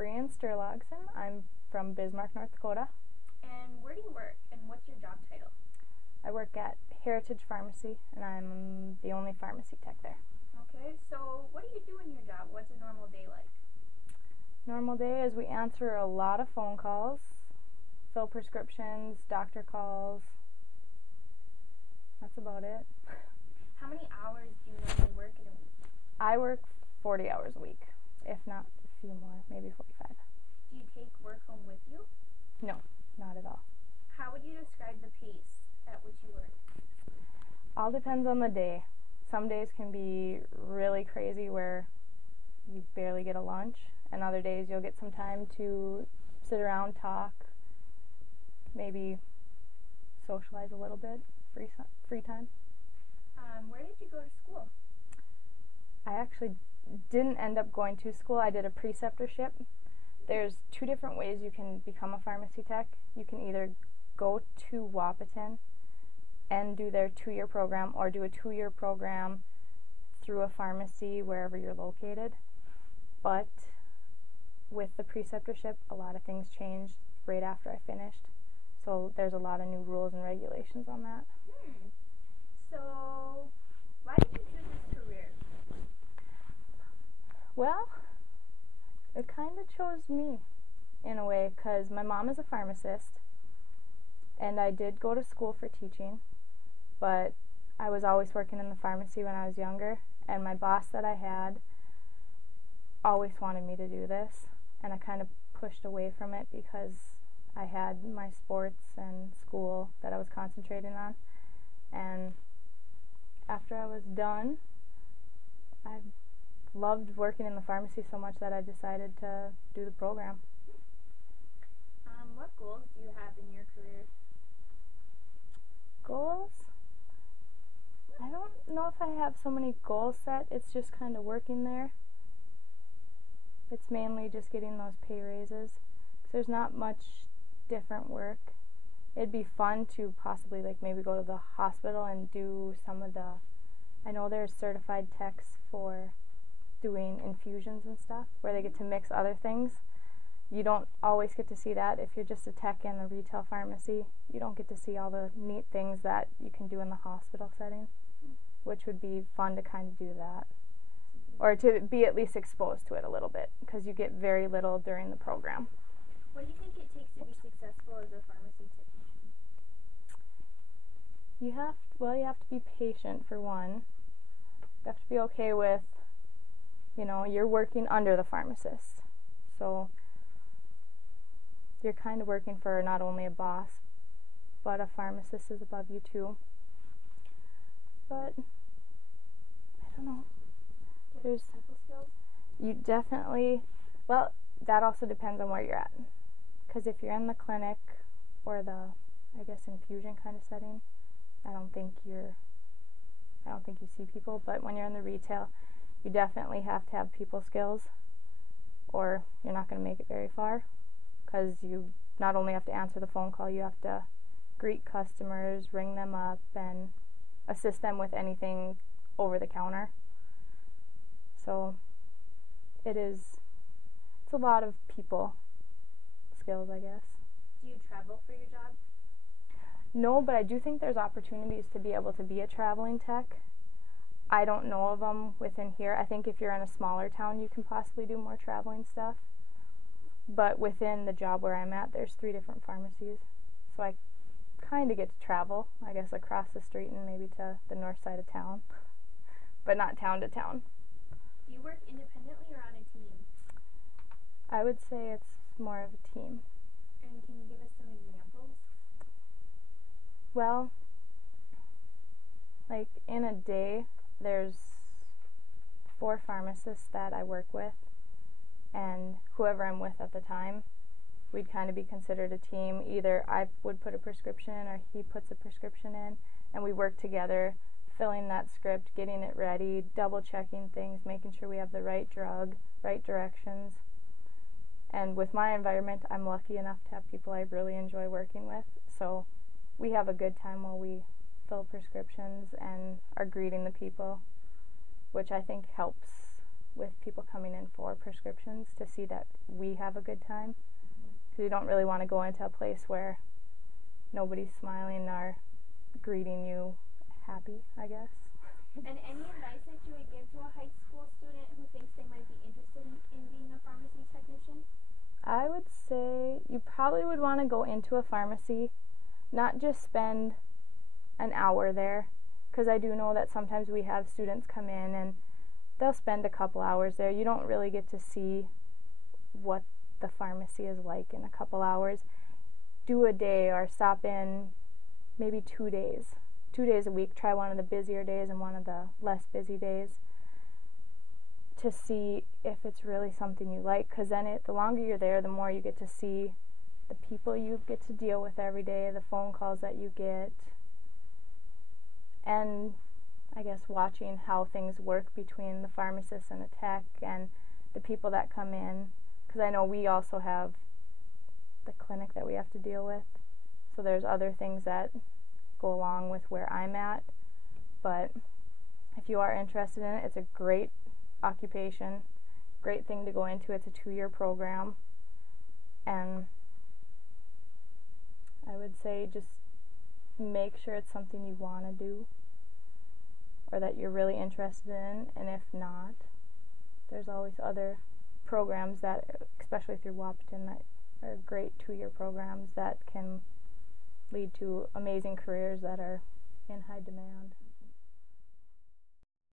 Breynn Sturlagson. I'm from Bismarck, North Dakota. And where do you work, and what's your job title? I work at Heritage Pharmacy, and I'm the only pharmacy tech there. Okay, so what do you do in your job? What's a normal day like? Normal day is we answer a lot of phone calls, fill prescriptions, doctor calls. That's about it. How many hours do you normally work in a week? I work 40 hours a week, if not a few more, maybe 45. Do you take work home with you? No, not at all. How would you describe the pace at which you work? All depends on the day. Some days can be really crazy where you barely get a lunch, and other days you'll get some time to sit around, talk, maybe socialize a little bit, free time. Where did you go to school? I actually didn't end up going to school. I did a preceptorship. There's two different ways you can become a pharmacy tech. You can either go to Wahpeton and do their 2-year program, or do a 2-year program through a pharmacy wherever you're located. But with the preceptorship, a lot of things changed right after I finished. So there's a lot of new rules and regulations on that. So, why did you choose this career? Well, it kind of chose me in a way, because my mom is a pharmacist, and I did go to school for teaching, but I was always working in the pharmacy when I was younger, and my boss that I had always wanted me to do this, and I kind of pushed away from it because I had my sports and school that I was concentrating on. And after I was done, I loved working in the pharmacy so much that I decided to do the program. What goals do you have in your career? Goals? I don't know if I have so many goals set. It's just kind of working there. It's mainly just getting those pay raises, because there's not much different work. It'd be fun to possibly maybe go to the hospital and do some of the, I know there's certified techs for doing infusions and stuff where they get to mix other things. You don't always get to see that if you're just a tech in a retail pharmacy. You don't get to see all the neat things that you can do in the hospital setting, which would be fun to kind of do that, or to be at least exposed to it a little bit, because you get very little during the program. What do you think it takes to be successful as a pharmacy technician? You have to be patient, for one. You have to be okay with, you're working under the pharmacist. So you're kind of working for not only a boss, but a pharmacist is above you too. But I don't know. There's people skills? You definitely, well, that also depends on where you're at. Because if you're in the clinic or the, infusion kind of setting, I don't think you see people. But when you're in the retail, you definitely have to have people skills, or you're not going to make it very far. Because you not only have to answer the phone call, you have to greet customers, ring them up, and assist them with anything over the counter. So it's a lot of people skills, I guess. Do you travel for your job? No, but I do think there's opportunities to be able to be a traveling tech. I don't know of them within here. I think if you're in a smaller town, you can possibly do more traveling stuff. But within the job where I'm at, there's 3 different pharmacies. So I kind of get to travel, I guess, across the street and maybe to the north side of town. But not town to town. Do you work independently or on a team? I would say it's more of a team. And can you give us some examples? Well, in a day, there's 4 pharmacists that I work with, and whoever I'm with at the time, we'd kind of be considered a team. Either I would put a prescription in, or he puts a prescription in, and we work together, filling that script, getting it ready, double checking things, making sure we have the right drug, right directions. And with my environment, I'm lucky enough to have people I really enjoy working with, so we have a good time while we fill prescriptions and are greeting the people, which I think helps with people coming in for prescriptions to see that we have a good time, because you don't really want to go into a place where nobody's smiling or greeting you happy, I guess. And any advice that you would give to a high school student who thinks they might be interested in being a pharmacy technician? I would say you probably would want to go into a pharmacy, not just spend an hour there, because I do know that sometimes we have students come in and they'll spend a couple hours there. You don't really get to see what the pharmacy is like in a couple hours. Do a day or stop in maybe 2 days. 2 days a week. Try one of the busier days and one of the less busy days to see if it's really something you like, because then the longer you're there, the more you get to see the people you get to deal with every day, the phone calls that you get, and I guess watching how things work between the pharmacist and the tech and the people that come in, because I know we also have the clinic that we have to deal with, so there's other things that go along with where I'm at. But if you are interested in it, it's a great occupation, great thing to go into. It's a 2-year program, and I would say just make sure it's something you want to do or that you're really interested in, and if not, there's always other programs that, especially through Wahpeton, that are great 2-year programs that can lead to amazing careers that are in high demand.